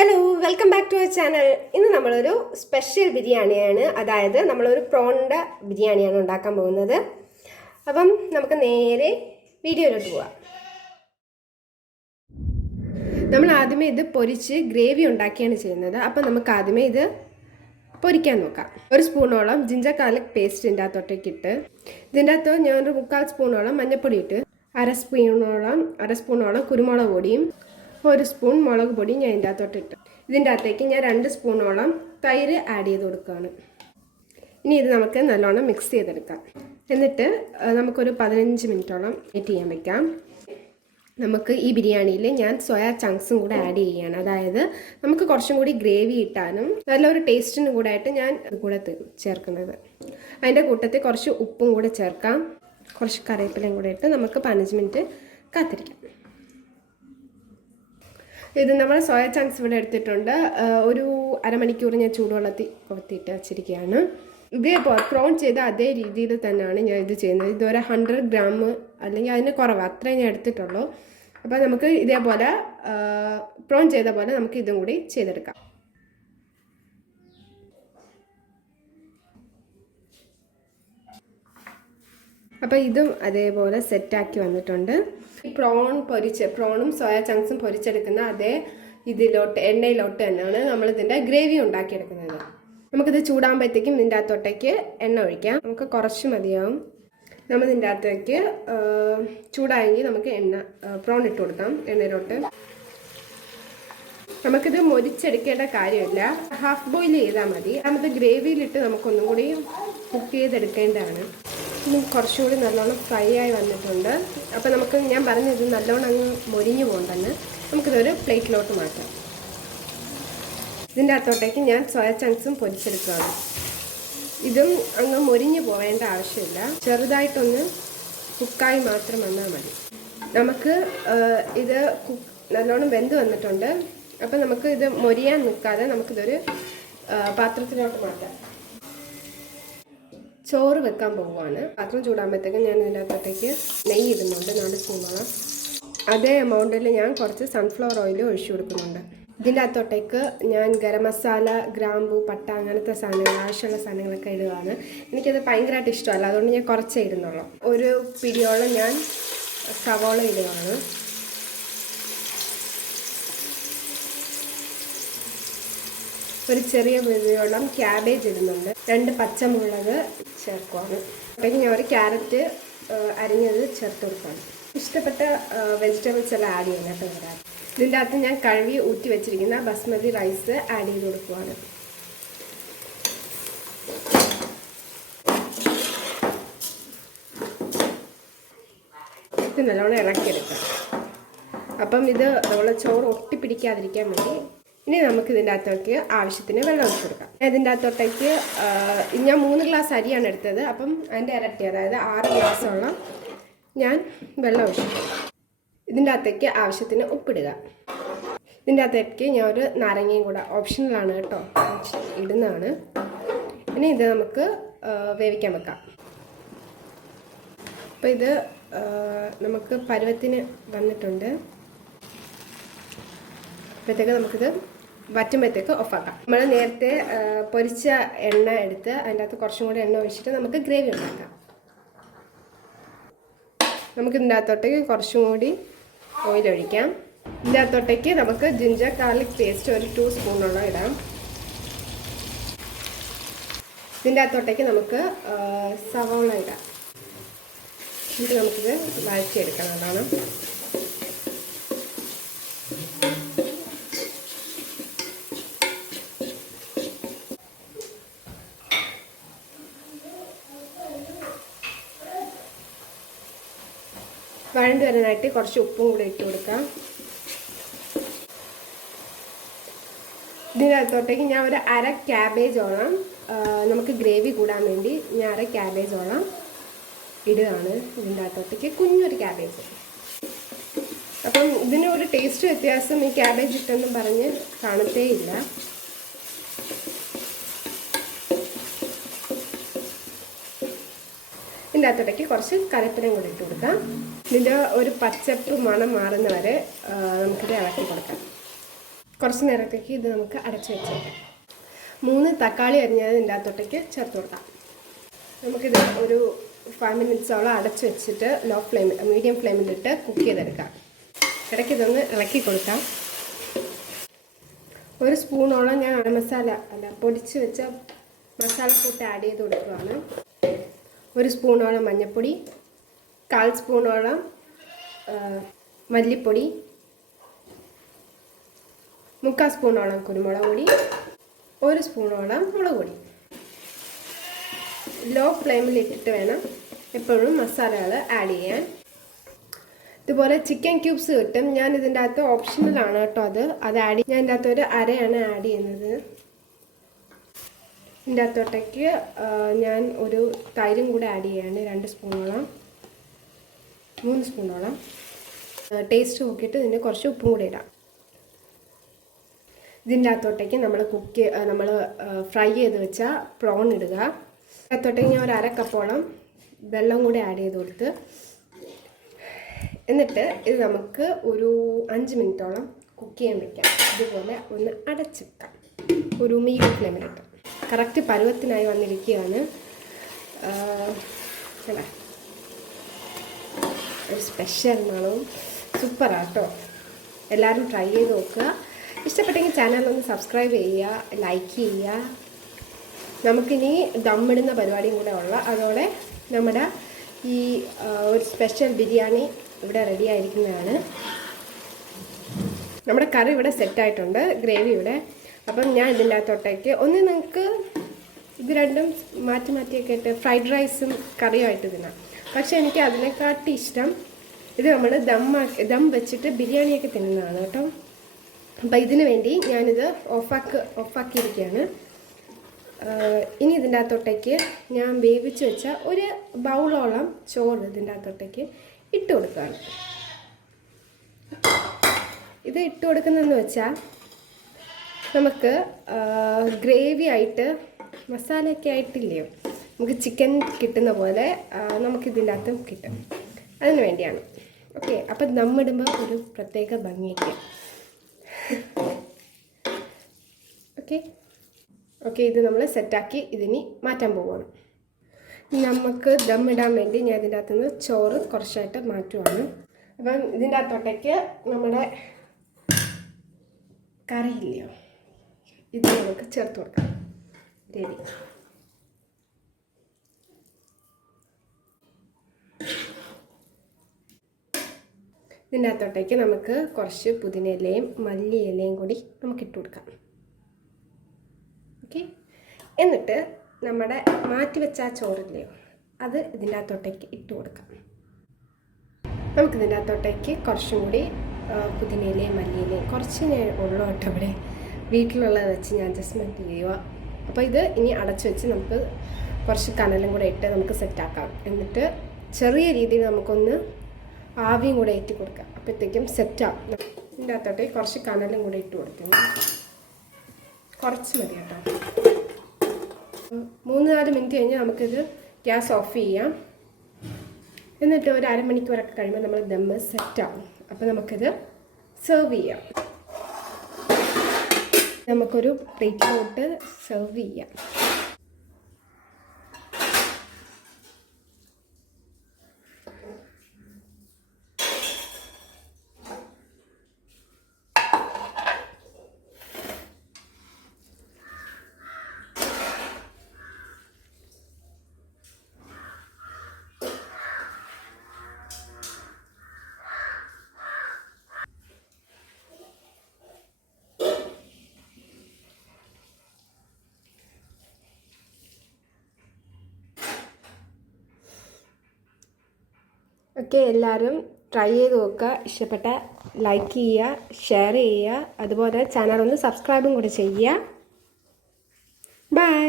Hello, welcome back to our channel. ഇന്ന് നമ്മളൊരു special ബിരിയാണിയാണ്, അതായത് നമ്മളൊരു പ്രോണിൻ്റെ ബിരിയാണിയാണ് ഉണ്ടാക്കാൻ പോകുന്നത്. അപ്പം നമുക്ക് നേരെ വീഡിയോയിലോട്ട് പോവാം. നമ്മൾ ആദ്യമേ ഇത് പൊരിച്ച് ഗ്രേവി ഉണ്ടാക്കിയാണ് ചെയ്യുന്നത്. അപ്പം നമുക്ക് ആദ്യമേ ഇത് പൊരിക്കാൻ നോക്കാം. ഒരു സ്പൂണോളം ജിഞ്ചർ ഗാർലിക് പേസ്റ്റ് ഇതിൻ്റെ അകത്തോട്ടേക്ക് ഇട്ട്, ഇതിൻ്റെ അകത്ത് ഞാനൊരു 3/4 സ്പൂണോളം മഞ്ഞൾപ്പൊടി ഇട്ട്, അര സ്പൂണോളം കുരുമുളക് പൊടിയും 1 സ്പൂൺ മുളക് പൊടി ഞാൻ ഇതിൻ്റെ അകത്തോട്ടിട്ട്, ഇതിൻ്റെ അകത്തേക്ക് ഞാൻ 2 സ്പൂണോളം തൈര് ആഡ് ചെയ്ത് കൊടുക്കുകയാണ്. ഇനി ഇത് നമുക്ക് നല്ലോണം മിക്സ് ചെയ്തെടുക്കാം. എന്നിട്ട് നമുക്കൊരു 15 മിനിറ്റോളം വെയിറ്റ് ചെയ്യാൻ വെക്കാം. നമുക്ക് ഈ ബിരിയാണിയിൽ ഞാൻ സോയ ചങ്ക്സും കൂടെ ആഡ് ചെയ്യുകയാണ്. അതായത് നമുക്ക് കുറച്ചും കൂടി ഗ്രേവി ഇട്ടാനും നല്ലൊരു ടേസ്റ്റിനും കൂടെ ആയിട്ട് ഞാൻ കൂടെ ചേർക്കുന്നത്. അതിൻ്റെ കൂട്ടത്തിൽ കുറച്ച് ഉപ്പും കൂടെ ചേർക്കാം, കുറച്ച് കറിവേപ്പിലയും കൂടെ ഇട്ട് നമുക്ക് 15 മിനിറ്റ് കാത്തിരിക്കാം. ഇത് നമ്മൾ സോയ ചങ്ക്സ് ഇവിടെ എടുത്തിട്ടുണ്ട്. ഒരു അരമണിക്കൂർ ഞാൻ ചൂടുവെള്ളത്തിൽ കൊത്തിയിട്ട് വച്ചിരിക്കുകയാണ്. ഇതേപോലെ പ്രോൺ ചെയ്ത അതേ രീതിയിൽ തന്നെയാണ് ഞാൻ ഇത് ചെയ്യുന്നത്. ഇതൊരു 100 ഗ്രാം അല്ലെങ്കിൽ അതിന് കുറവ് അത്രയും ഞാൻ എടുത്തിട്ടുള്ളൂ. അപ്പോൾ നമുക്ക് ഇതേപോലെ പ്രോൺ ചെയ്ത പോലെ നമുക്ക് ഇതും കൂടി ചെയ്തെടുക്കാം. അപ്പോൾ ഇതും അതേപോലെ സെറ്റാക്കി വന്നിട്ടുണ്ട്. ഈ പ്രോണും സോയ ചങ്ക്സും പൊരിച്ചെടുക്കുന്ന അതേ ഇതിലോട്ട് എണ്ണയിലോട്ട് തന്നെയാണ് നമ്മളിതിൻ്റെ ഗ്രേവി ഉണ്ടാക്കിയെടുക്കുന്നത്. നമുക്കിത് ചൂടാകുമ്പോഴത്തേക്കും ഇതിൻ്റെ അകത്തോട്ടേക്ക് എണ്ണ ഒഴിക്കാം. നമുക്ക് കുറച്ച് മതിയാവും. നമ്മൾ ഇതിൻ്റെ അകത്തേക്ക് ചൂടായെങ്കിൽ നമുക്ക് പ്രോൺ ഇട്ട് കൊടുക്കാം എണ്ണയിലോട്ട്. നമുക്കിത് മൊരിച്ചെടുക്കേണ്ട കാര്യമില്ല, ഹാഫ് ബോയിൽ ചെയ്താൽ മതി. നമുക്ക് ഗ്രേവിയിലിട്ട് നമുക്കൊന്നും കൂടി കുക്ക് ചെയ്തെടുക്കേണ്ടതാണ്. കുറച്ചുകൂടി നല്ലോണം ഫ്രൈ ആയി വന്നിട്ടുണ്ട്. അപ്പോൾ നമുക്ക് ഞാൻ പറഞ്ഞത് നല്ലോണം അങ്ങ് മൊരിഞ്ഞു പോകണ്ടെന്ന് നമുക്കിതൊരു പ്ലേറ്റിലോട്ട് മാറ്റാം. ഇതിൻ്റെ അകത്തോട്ടേക്ക് ഞാൻ സോയ ചങ്ക്സും പൊരിച്ചെടുക്കുകയാണ്. ഇതും അങ്ങ് മൊരിഞ്ഞു പോവേണ്ട ആവശ്യമില്ല, ചെറുതായിട്ടൊന്ന് കുക്കായി മാത്രം വന്നാൽ മതി. നമുക്ക് ഇത് നല്ലോണം വെന്ത് വന്നിട്ടുണ്ട്. അപ്പം നമുക്ക് ഇത് മൊരിയാൻ നിൽക്കാതെ നമുക്കിതൊരു പാത്രത്തിലോട്ട് മാറ്റാം. ചോറ് വെക്കാൻ പോവുകയാണ്. പാത്രം ചൂടാകുമ്പോഴത്തേക്കും ഞാൻ ഇതിൻ്റെ അകത്തോട്ടേക്ക് നെയ്യ് ഇടുന്നുണ്ട്, 4 സ്പൂണോളം. അതേ എമൗണ്ടിൽ ഞാൻ കുറച്ച് സൺഫ്ലവർ ഓയിൽ ഒഴിച്ചു കൊടുക്കുന്നുണ്ട്. ഇതിൻ്റെ അകത്തോട്ടേക്ക് ഞാൻ ഗരം മസാല, ഗ്രാമ്പു, പട്ട അങ്ങനത്തെ സാധനങ്ങൾ, ആവശ്യമുള്ള സാധനങ്ങളൊക്കെ ഇടുകയാണ്. എനിക്കത് ഭയങ്കരമായിട്ട് ഇഷ്ടമല്ല, അതുകൊണ്ട് ഞാൻ കുറച്ചേ ഇടുന്നുള്ളൂ. ഒരു പിടിയോളം ഞാൻ സവോള ഇടുകയാണ്. ഒരു ചെറിയ പിടിയോളം ക്യാബേജ് ഇടുന്നുണ്ട്. 2 പച്ചമുളക് ചേർക്കുകയാണ്. അപ്പോഴേക്ക് ഞാൻ ഒരു ക്യാരറ്റ് അരിഞ്ഞത് ചേർത്ത് കൊടുക്കുകയാണ്. ഇഷ്ടപ്പെട്ട വെജിറ്റബിൾസ് എല്ലാം ആഡ് ചെയ്യാൻ കേട്ടോ വരാൻ. ഇതിൻ്റെ അകത്ത് ഞാൻ കഴുകി ഊറ്റി വെച്ചിരിക്കുന്ന ബസ്മതി റൈസ് ആഡ് ചെയ്ത് കൊടുക്കുകയാണ്. ഇത് നല്ലോണം ഇളക്കിയെടുക്കാം. അപ്പം ഇത് നമ്മളെ ചോറ് ഒട്ടിപ്പിടിക്കാതിരിക്കാൻ വേണ്ടി ഇനി നമുക്ക് ഇതിൻ്റെ അകത്തോട്ട് ആവശ്യത്തിന് വെള്ളം ഒഴിച്ച് കൊടുക്കാം. ഇതിൻ്റെ അകത്തോട്ടേക്ക് ഞാൻ 3 ഗ്ലാസ് അരിയാണ് എടുത്തത്. അപ്പം അതിൻ്റെ ഇരട്ടി, അതായത് 6 ഗ്ലാസോളം ഞാൻ വെള്ളം ഒഴിച്ചു. ഇതിൻ്റെ അകത്തേക്ക് ആവശ്യത്തിന് ഉപ്പിടുക. ഇതിൻ്റെ അകത്തേക്ക് ഞാൻ ഒരു നാരങ്ങയും കൂടെ, ഓപ്ഷണലാണ് കേട്ടോ, ഇടുന്നതാണ്. ഇനി ഇത് നമുക്ക് വേവിക്കാൻ വെക്കാം. അപ്പോൾ ഇത് നമുക്ക് പരുവത്തിന് വന്നിട്ടുണ്ട്. അപ്പോഴത്തേക്ക് നമുക്കിത് വറ്റുമ്പോഴത്തേക്ക് ഓഫാക്കാം. നമ്മൾ നേരത്തെ പൊരിച്ച എണ്ണ എടുത്ത് അതിൻ്റെ അകത്ത് കുറച്ചും കൂടി എണ്ണ ഒഴിച്ചിട്ട് നമുക്ക് ഗ്രേവി ഉണ്ടാക്കാം. നമുക്ക് ഇതിൻ്റെ അകത്തോട്ടേക്ക് കുറച്ചും കൂടി ഓയിൽ ഒഴിക്കാം. ഇതിൻ്റെ അകത്തോട്ടേക്ക് നമുക്ക് ജിഞ്ചർ ഗാർലിക് പേസ്റ്റ് ഒരു 2 സ്പൂണോളം ഇടാം. ഇതിൻ്റെ അകത്തോട്ടേക്ക് നമുക്ക് സവോള ഇടാം. എന്നിട്ട് നമുക്കിത് വഴറ്റിയെടുക്കണം. വഴണ്ട് വരാനായിട്ട് കുറച്ച് ഉപ്പും കൂടെ ഇട്ട് കൊടുക്കാം. ഇതിനകത്തോട്ടേക്ക് ഞാൻ ഒരു അര ക്യാബേജോളം, നമുക്ക് ഗ്രേവി കൂടാൻ വേണ്ടി ഞാൻ അര ക്യാബേജോളം ഇടുകയാണ്. ഇതിൻ്റെ അകത്തോട്ടേക്ക് കുഞ്ഞൊരു ക്യാബേജ്. അപ്പം ഇതിന് ഒരു ടേസ്റ്റ് വ്യത്യാസം ഈ ക്യാബേജ് ഇട്ടെന്നും പറഞ്ഞ് കാണത്തേ ഇല്ല. ഇതിൻ്റെ അകത്തോട്ടേക്ക് കുറച്ച് കറിവേപ്പിലയും കൂടെ ഇട്ട് കൊടുക്കാം. ഇതിൻ്റെ ഒരു പച്ചപ്പ് മണം മാറുന്ന വരെ നമുക്കിത് ഇളക്കി കൊടുക്കാം. കുറച്ച് നേരത്തേക്ക് ഇത് നമുക്ക് അടച്ചു വെച്ചേക്കാം. 3 തക്കാളി അരിഞ്ഞത് ഇതിൻ്റെ അകത്തോട്ടേക്ക് ചേർത്ത് കൊടുക്കാം. നമുക്കിത് ഒരു 5 മിനിറ്റ്സോളം അടച്ചു വെച്ചിട്ട് മീഡിയം ഫ്ലെയിമിലിട്ട് കുക്ക് ചെയ്തെടുക്കാം. ഇടയ്ക്ക് ഇതൊന്ന് ഇളക്കി കൊടുക്കാം. 1 സ്പൂണോളം ഞാൻ പൊടിച്ച് വെച്ച മസാലക്കൂട്ട് ആഡ് ചെയ്ത് കൊടുക്കുകയാണ്. 1 സ്പൂണോളം മഞ്ഞൾപ്പൊടി, 1/4 സ്പൂണോളം മല്ലിപ്പൊടി, 3/4 സ്പൂണോളം കുരുമുളക് പൊടി, 1 സ്പൂണോളം മുളക് പൊടി. ലോ ഫ്ലെയിമിലിട്ടിട്ട് വേണം എപ്പോഴും മസാലകൾ ആഡ് ചെയ്യാൻ. ഇതുപോലെ ചിക്കൻ ക്യൂബ്സ് കിട്ടും. ഞാൻ ഇതിൻ്റെ അകത്ത് ഓപ്ഷണലാണ് കേട്ടോ അത് ആഡ് ഞാൻ ഇതിൻ്റെ അകത്ത് ഒരു അരയാണ് ആഡ് ചെയ്യുന്നത്. ഇതിൻ്റെ അകത്തോട്ടേക്ക് ഞാൻ ഒരു തൈരും കൂടെ ആഡ് ചെയ്യാണ്. 2 സ്പൂണോളം 3 സ്പൂണോളം. ടേസ്റ്റ് നോക്കിയിട്ട് ഇതിന് കുറച്ച് ഉപ്പും കൂടെ ഇടാം. ഇതിൻ്റെ അകത്തോട്ടേക്ക് നമ്മൾ ഫ്രൈ ചെയ്ത് വെച്ച പ്രോൺ ഇടുക. അതിനകത്തോട്ടേക്ക് ഞാൻ ഒരു 1/2 കപ്പോളം വെള്ളം കൂടെ ആഡ് ചെയ്ത് കൊടുത്ത് എന്നിട്ട് ഇത് നമുക്ക് ഒരു 5 മിനിറ്റോളം കുക്ക് ചെയ്യാൻ വയ്ക്കാം. ഇതുപോലെ ഒന്ന് അടച്ച് വെക്കാം ഒരു മീഡിയം ഫ്ലെയിമിലിട്ട്. കറക്റ്റ് പരുവത്തിനായി വന്നിരിക്കുകയാണ്. അല്ലേ, ഒരു സ്പെഷ്യൽ മണവും സൂപ്പറാട്ടോ. എല്ലാവരും ട്രൈ ചെയ്ത് നോക്കുക. ഇഷ്ടപ്പെട്ടെങ്കിൽ ചാനലൊന്ന് സബ്സ്ക്രൈബ് ചെയ്യുക, ലൈക്ക് ചെയ്യുക. നമുക്കിനി ദമ്മിടുന്ന പരിപാടിയും കൂടെ അതോടെ നമ്മുടെ ഈ ഒരു സ്പെഷ്യൽ ബിരിയാണി ഇവിടെ റെഡി ആയിരിക്കുന്നതാണ്. നമ്മുടെ കറി ഇവിടെ സെറ്റായിട്ടുണ്ട്, ഗ്രേവി ഇവിടെ. അപ്പം ഞാൻ ഇതിൻ്റെ അകത്തോട്ടേക്ക് നിങ്ങൾക്ക് ഇത് രണ്ടും മാറ്റിയൊക്കെ ഇട്ട് ഫ്രൈഡ് റൈസും കറിയുമായിട്ട് തിന്നാം. പക്ഷേ എനിക്ക് അതിനെക്കാട്ടി ഇഷ്ടം ഇത് നമ്മൾ ദം വെച്ചിട്ട് ബിരിയാണിയൊക്കെ തിന്നുന്നതാണ് കേട്ടോ. അപ്പം ഇതിനു വേണ്ടി ഞാനിത് ഓഫാക്കിയിരിക്കുകയാണ്. ഇനി ഇതിൻ്റെ അകത്തോട്ടേക്ക് ഞാൻ വേവിച്ച് വെച്ച ഒരു ബൗളോളം ചോറ് ഇതിൻ്റെ അകത്തോട്ടേക്ക് ഇട്ട് കൊടുക്കുകയാണ്. ഇത് ഇട്ട് കൊടുക്കുന്നതെന്ന് വെച്ചാൽ നമുക്ക് ഗ്രേവി ആയിട്ട് മസാലയൊക്കെ ആയിട്ടില്ലയോ, നമുക്ക് ചിക്കൻ കിട്ടുന്ന പോലെ നമുക്കിതിൻ്റെ അകത്തും കിട്ടും. അതിന് വേണ്ടിയാണ്. ഓക്കെ, അപ്പം ദമ്മിടുമ്പോൾ ഒരു പ്രത്യേക ഭംഗിയൊക്കെ. ഓക്കെ, ഇത് നമ്മൾ സെറ്റാക്കി ഇതിനി മാറ്റാൻ പോവുകയാണ്. നമുക്ക് ദമ്മിടാൻ വേണ്ടി ഞാൻ ഇതിൻ്റെ അകത്തുനിന്ന് ചോറ് കുറച്ചായിട്ട് മാറ്റുവാണ്. അപ്പം ഇതിൻ്റെ അകത്തോട്ടേക്ക് നമ്മുടെ കറിയില്ലയോ, ഇത് നമുക്ക് ചേർത്ത് കൊടുക്കാം. റെഡി. ഇതിൻ്റെ അകത്തോട്ടേക്ക് നമുക്ക് കുറച്ച് പുതിനയിലയും മല്ലിയിലയും കൂടി നമുക്ക് ഇട്ട് കൊടുക്കാം. ഓക്കെ, എന്നിട്ട് നമ്മുടെ മാറ്റിവെച്ച ആ ചോറില്ലയോ അത് ഇതിൻ്റെ അകത്തോട്ടേക്ക് ഇട്ട് കൊടുക്കാം. നമുക്കിതിൻ്റെ അകത്തോട്ടേക്ക് കുറച്ചും കൂടി പുതിനയിലയും മല്ലിയിലയും കുറച്ച് ഞാൻ ഉള്ളു കേട്ടോ ഇവിടെ വീട്ടിലുള്ളത് വെച്ച് ഞാൻ അഡ്ജസ്റ്റ്മെൻറ്റ് ചെയ്യുക. അപ്പോൾ ഇത് ഇനി അടച്ചു വെച്ച് നമുക്ക് കുറച്ച് കനലും കൂടെ ഇട്ട് നമുക്ക് സെറ്റാക്കാം. എന്നിട്ട് ചെറിയ രീതിയിൽ നമുക്കൊന്ന് ആവിയും കൂടെ ഏറ്റി കൊടുക്കാം. അപ്പോഴത്തേക്കും സെറ്റാവും. ഇതിൻ്റെ അകത്തോട്ടേക്ക് കുറച്ച് കനലും കൂടെ ഇട്ട് കൊടുക്കുന്നു. കുറച്ച് മതി കേട്ടോ. 3-4 മിനിറ്റ് കഴിഞ്ഞ് നമുക്കിത് ഗ്യാസ് ഓഫ് ചെയ്യാം. എന്നിട്ട് ഒരു അരമണിക്കൂറൊക്കെ കഴിയുമ്പോൾ നമ്മൾ ദമ്മ് സെറ്റാവും. അപ്പോൾ നമുക്കിത് സെർവ് ചെയ്യാം. നമുക്കൊരു പ്ലേറ്റിലോട്ട് സെർവ് ചെയ്യാം. ഓക്കെ, എല്ലാവരും ട്രൈ ചെയ്ത് നോക്കുക. ഇഷ്ടപ്പെട്ട ലൈക്ക് ചെയ്യുക, ഷെയർ ചെയ്യുക, അതുപോലെ ചാനൽ ഒന്ന് സബ്സ്ക്രൈബും കൂടി ചെയ്യുക. ബൈ.